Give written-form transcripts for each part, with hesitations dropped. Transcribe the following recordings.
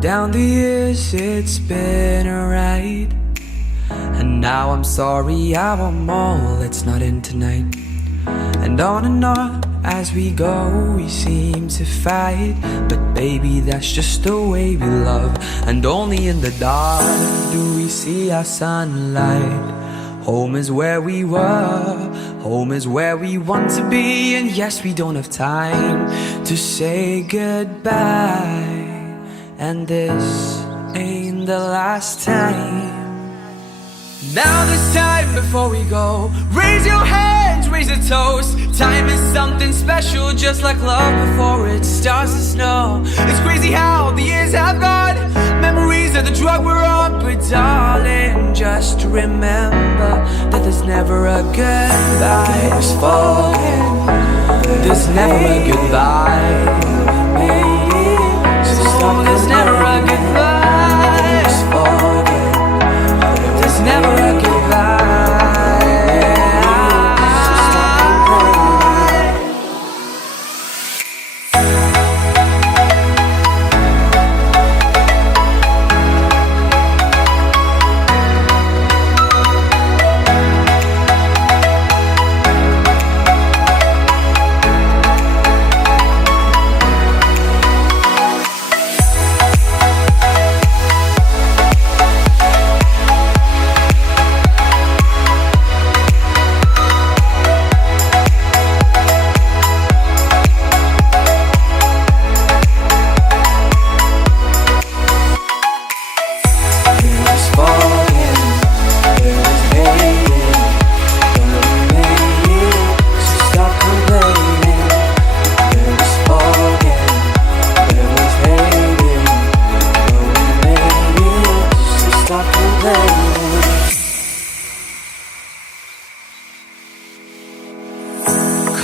Down the years it's been a ride, and now I'm sorry I want more, let's not end tonight. And on as we go we seem to fight, but baby that's just the way we love. And only in the dark do we see our sunlight. Home is where we were, home is where we want to be. And yes, we don't have time to say goodbye, and this ain't the last time. Now this time before we go, raise your hands, raise a toast. Time is something special, just like love before it starts to snow. It's crazy how the years have gone, memories of the drug we're on. But darling, just remember that there's never a goodbye. There's forget, there's never a goodbye. So there's never a goodbye. There's forget, there's never a goodbye.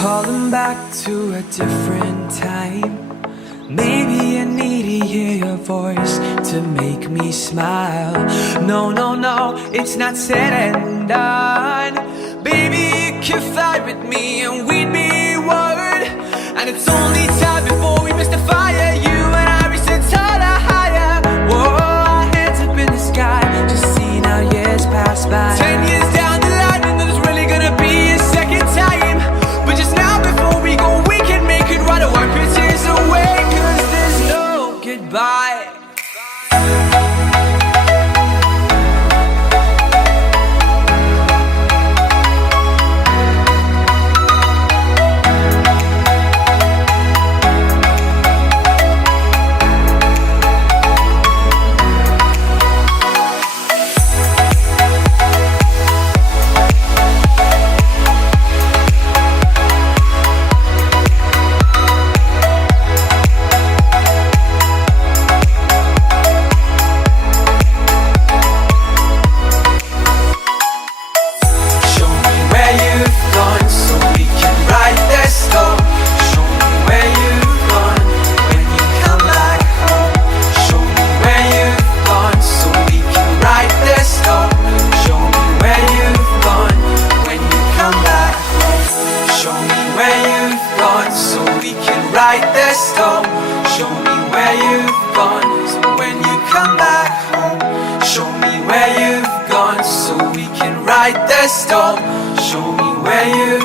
Calling back to a different time. Maybe I need to hear your voice to make me smile. No, no, no, it's not said and done. Baby, you can fly with me and we'd be one. And it's only time before we miss the fire. You and I reach the taller, higher. Whoa, our hands up in the sky, just seeing how years pass by. 10 years down the line and there's really gonna be a second time. But just now before we go, we can make it right. Wipe your tears away, cause there's no goodbye. Show me where you've gone, so when you come back home. Show me where you've gone, so we can write the storm. Show me where you've